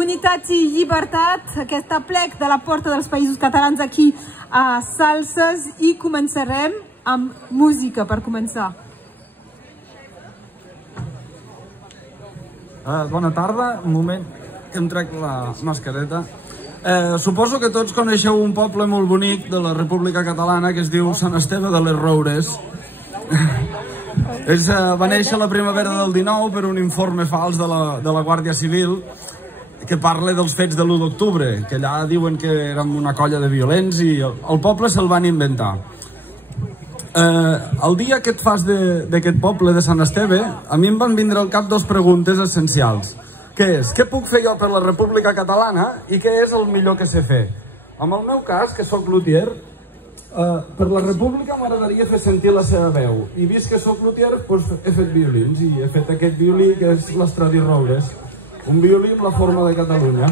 unitat i llibertat, aquest aplec de la Porta dels Països Catalans aquí a Salses, i començarem amb música per començar. Bona tarda, un moment que em trec la mascareta. Suposo que tots coneixeu un poble molt bonic de la República Catalana que es diu Sant Esteve de les Roures. Va néixer a la primavera del 19 per un informe fals de la Guàrdia Civil que parla dels fets de l'1 d'octubre, que allà diuen que érem una colla de violents i el poble se'l van inventar. El dia que et fas d'aquest poble de Sant Esteve, a mi em van vindre al cap dues preguntes essencials. Què és? Què puc fer jo per la República Catalana i què és el millor que sé fer? En el meu cas, que sóc lutier, per la República m'agradaria fer sentir la seva veu. I vist que sóc lutier, he fet violins i he fet aquest violí que és l'Estradi Roures. Un violí amb la forma de Catalunya.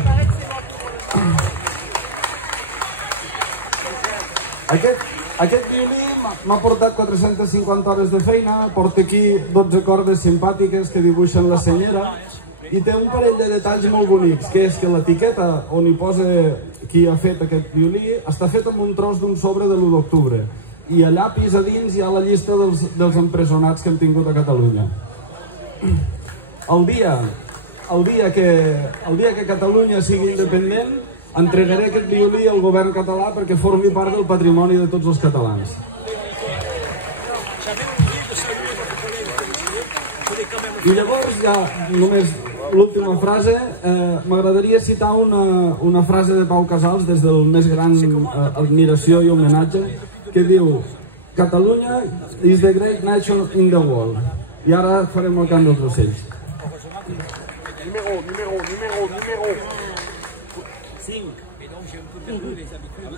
Aquest violí m'ha portat 450 hores de feina, porta aquí 12 cordes simpàtiques que dibuixen la senyera i té un parell de detalls molt bonics, que és que l'etiqueta on hi posa qui ha fet aquest violí està fet amb un tros d'un sobre de l'1 d'octubre i a llapis a dins hi ha la llista dels empresonats que hem tingut a Catalunya. El dia que Catalunya sigui independent, entregaré aquest violí al govern català perquè formi part del patrimoni de tots els catalans. I llavors, ja només l'última frase, m'agradaria citar una frase de Pau Casals des del més gran admiració i homenatge, que diu: Catalunya is the great nation in the world. I ara farem el cant dels ocells. Numéro 5. Et donc j'ai un peu perdu les habitudes.